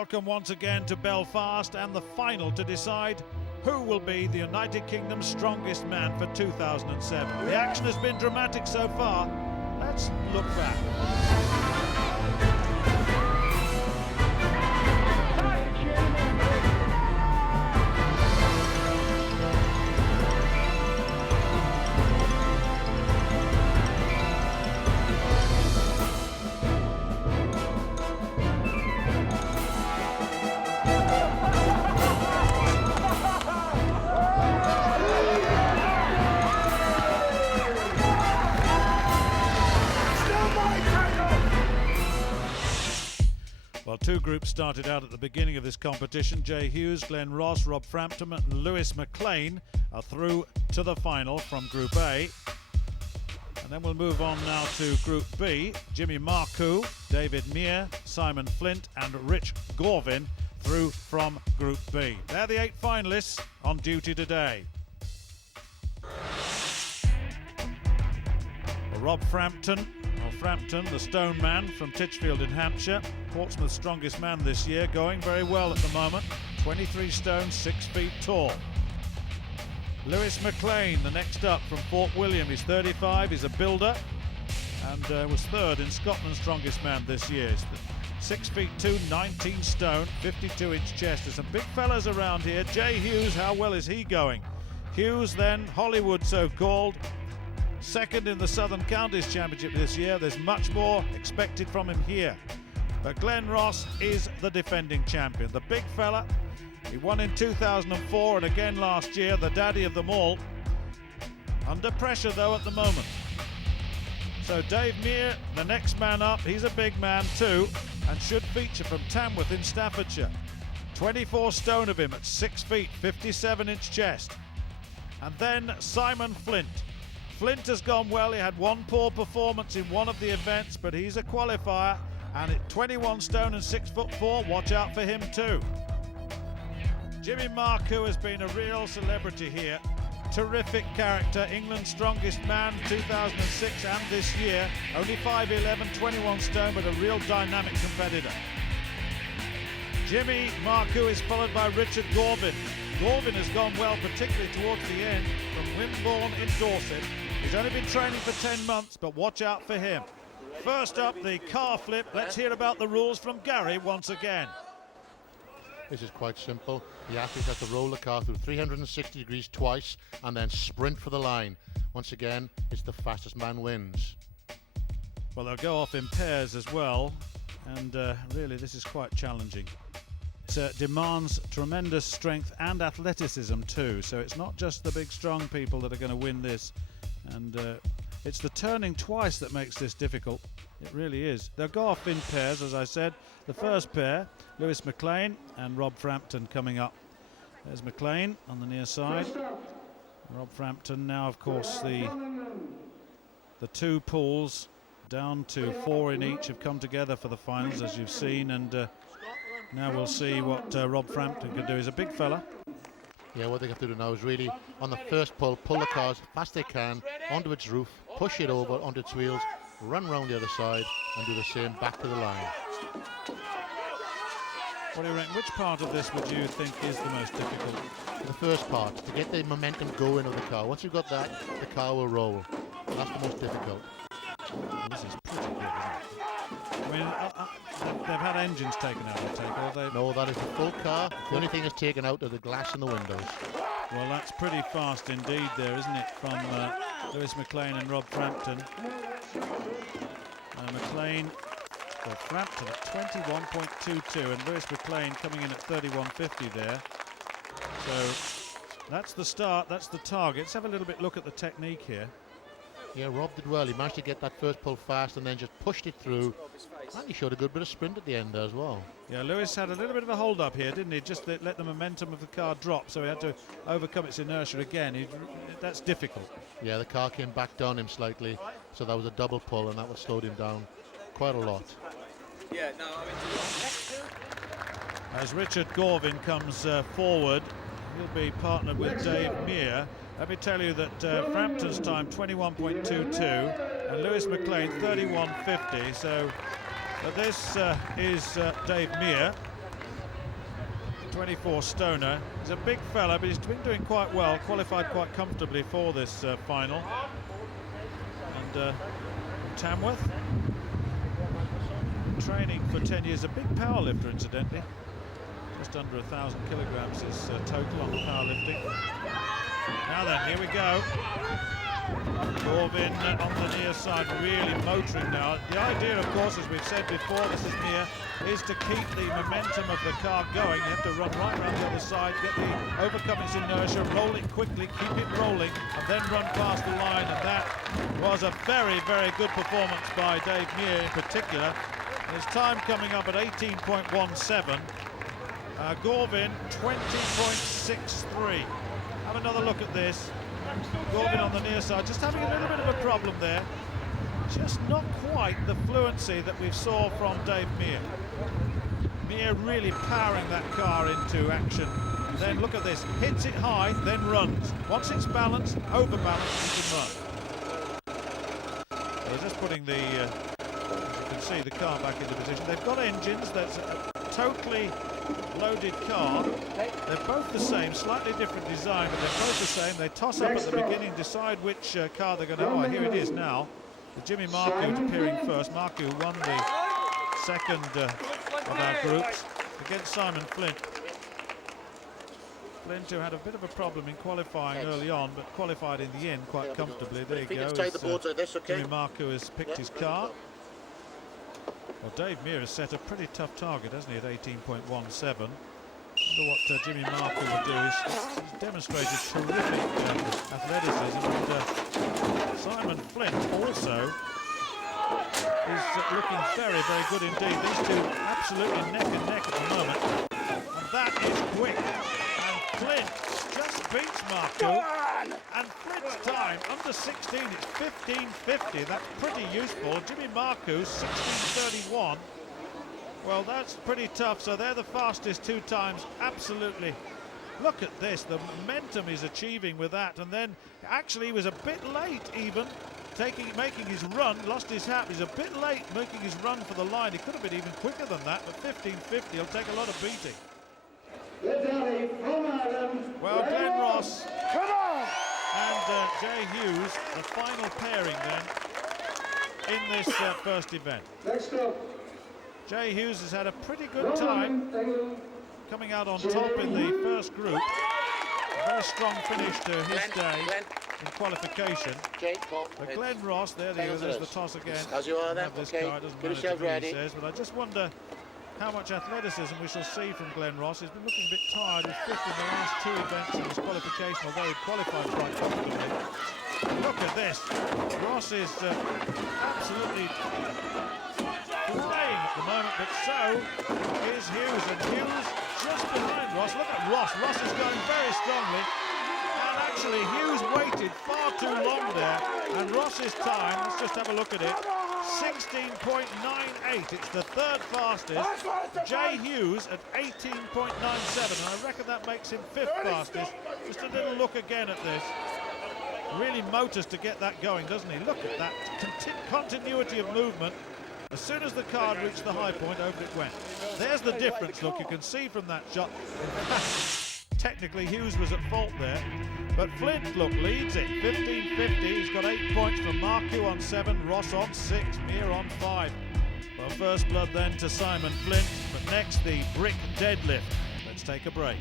Welcome once again to Belfast and the final to decide who will be the United Kingdom's strongest man for 2007. The action has been dramatic so far. Let's look back. Well, two groups started out at the beginning of this competition. Jay Hughes, Glenn Ross, Rob Frampton and Lewis McLean are through to the final from Group A. And then we'll move on now to Group B. Jimmy Marcoux, David Meir, Simon Flint and Rich Gorvin through from Group B. They're the 8 finalists on duty today. Well, Rob Frampton, the stone man from Titchfield in Hampshire, Portsmouth's strongest man this year, going very well at the moment. 23 stone, 6 feet tall. Lewis McLean, the next up from Fort William, he's 35, he's a builder, and was third in Scotland's strongest man this year. He's 6 feet 2, 19 stone, 52-inch chest. There's some big fellas around here. Jay Hughes, how well is he going? Hughes then, Hollywood so-called, second in the Southern Counties Championship this year. There's much more expected from him here. But Glenn Ross is the defending champion. The big fella, he won in 2004 and again last year, the daddy of them all. Under pressure though at the moment. So Dave Meir, the next man up, he's a big man too and should feature from Tamworth in Staffordshire. 24 stone of him at 6 feet, 57-inch chest. And then Simon Flint. Flint has gone well. He had one poor performance in one of the events, but he's a qualifier, and at 21 stone and 6'4", watch out for him too. Jimmy Marcoux has been a real celebrity here. Terrific character, England's strongest man 2006 and this year. Only 5'11", 21 stone, but a real dynamic competitor. Jimmy Marcoux is followed by Richard Gorvin. Gorvin has gone well, particularly towards the end, from Wimborne in Dorset. He's only been training for 10 months, but watch out for him. First up, the car flip. Let's hear about the rules from Gary once again. This is quite simple. The athlete has to roll the car through 360 degrees twice and then sprint for the line. Once again, it's the fastest man wins. Well, they'll go off in pairs as well, and really this is quite challenging. It demands tremendous strength and athleticism too, so it's not just the big strong people that are going to win this, and it's the turning twice that makes this difficult. It really is. They'll go off in pairs, as I said. The first pair, Lewis McLean and Rob Frampton coming up. There's McLean on the near side. Rob Frampton now, of course, the two pools down to 4 in each have come together for the finals, as you've seen, and now we'll see what Rob Frampton can do. He's a big fella. Yeah, what they have to do now is really, on the first pull the car as fast as they can onto its roof, push it over onto its wheels, run round the other side and do the same back to the line. What do you reckon? Which part of this would you think is the most difficult? The first part, to get the momentum going of the car. Once you've got that, the car will roll. That's the most difficult. Well, this is pretty good, isn't it? I mean, they've had engines taken out, I take it, have they? No, that is a full car. The only thing that's taken out are the glass in the windows. Well, that's pretty fast indeed there, isn't it, from Lewis McLean and Rob Frampton. McLean, well, Frampton at 21.22 and Lewis McLean coming in at 31.50 there. So that's the start, that's the target. Let's have a little bit look at the technique here. Yeah, Rob did well. He managed to get that first pull fast and then just pushed it through. And he showed a good bit of sprint at the end as well. Yeah, Lewis had a little bit of a hold up here, didn't he? Just let the momentum of the car drop, so he had to overcome its inertia again. That's difficult. Yeah, the car came back down him slightly, so that was a double pull, and that would slowed him down quite a lot. Yeah, no, I mean, as Richard Gorvin comes forward, he'll be partnered with Dave Meir. Let me tell you that Frampton's time 21.22 and Lewis McLean 31.50. So this is Dave Meir. 24 stoner. He's a big fella, but he's been doing quite well, qualified quite comfortably for this final. And Tamworth, training for 10 years, a big powerlifter incidentally. Just under 1,000 kilograms is total on the powerlifting. Now then, here we go. Gorvin on the near side, really motoring now. The idea, of course, as we've said before, this is near, is to keep the momentum of the car going. You have to run right around the other side, get the overcome its inertia, roll it quickly, keep it rolling, and then run past the line. And that was a very, very good performance by Dave Meir in particular. His time coming up at 18.17. Gorvin 20.63. Have another look at this. Gorvin on the near side, just having a little bit of a problem there. Just not quite the fluency that we saw from Dave Meir. Meir really powering that car into action. Then look at this, hits it high, then runs. Once it's balanced, overbalanced, he can run. So just putting the, as you can see, the car back into position. They've got engines, that's a totally loaded car. They're both the same, slightly different design, but they're both the same. They toss up at the beginning, decide which car they're going to... Oh, here it is now. The Jimmy Marcoux appearing first. Marcoux won the second of our groups against Simon Flint. Flint, who had a bit of a problem in qualifying early on, but qualified in the end quite comfortably. There you go. Jimmy Marcoux has picked his car. Well, Dave Meir has set a pretty tough target, hasn't he, at 18.17. Wonder what Jimmy Marcoux will do. He's demonstrated terrific athleticism. And Simon Flint also is looking very, very good indeed. These two absolutely neck and neck at the moment. And that is quick. And Flint just beats Marcoux. And Flint's time, under 16, it's 15.50. That's pretty useful. Jimmy Marcoux, 16.31. Well, that's pretty tough. So they're the fastest two times. Absolutely. Look at this. The momentum he's achieving with that. And then, actually, he was a bit late even, making his run. Lost his hat. He's a bit late making his run for the line. He could have been even quicker than that, but 15.50. He'll take a lot of beating. Well, Glenn Ross and Jay Hughes, the final pairing then in this first event. Jay Hughes has had a pretty good time coming out on top in the first group. A very strong finish to his day in qualification. But Glenn Ross, there's the toss again. As you are then, this car, doesn't matter to me, he says, but I just wonder how much athleticism we shall see from Glenn Ross. He's been looking a bit tired. He's fifth in the last two events in his qualification, although he qualified quite comfortably. Look at this. Ross is absolutely flying at the moment, but so is Hughes. And Hughes just behind Ross. Look at Ross. Ross is going very strongly. And actually, Hughes waited far too long there. And Ross's time, let's just have a look at it. 16.98. It's the third fastest. Jay Hughes at 18.97, and I reckon that makes him fifth fastest. Just a little look again at this. Really motors to get that going, doesn't he? Look at that continuity of movement. As soon as the car reached the high point, over it went. There's the difference. Look, you can see from that shot. Technically, Hughes was at fault there. But Flint, look, leads it, 15.50. He's got 8 points from Marcoux on 7, Ross on 6, Meir on 5. Well, first blood then to Simon Flint, but next the brick deadlift. Let's take a break.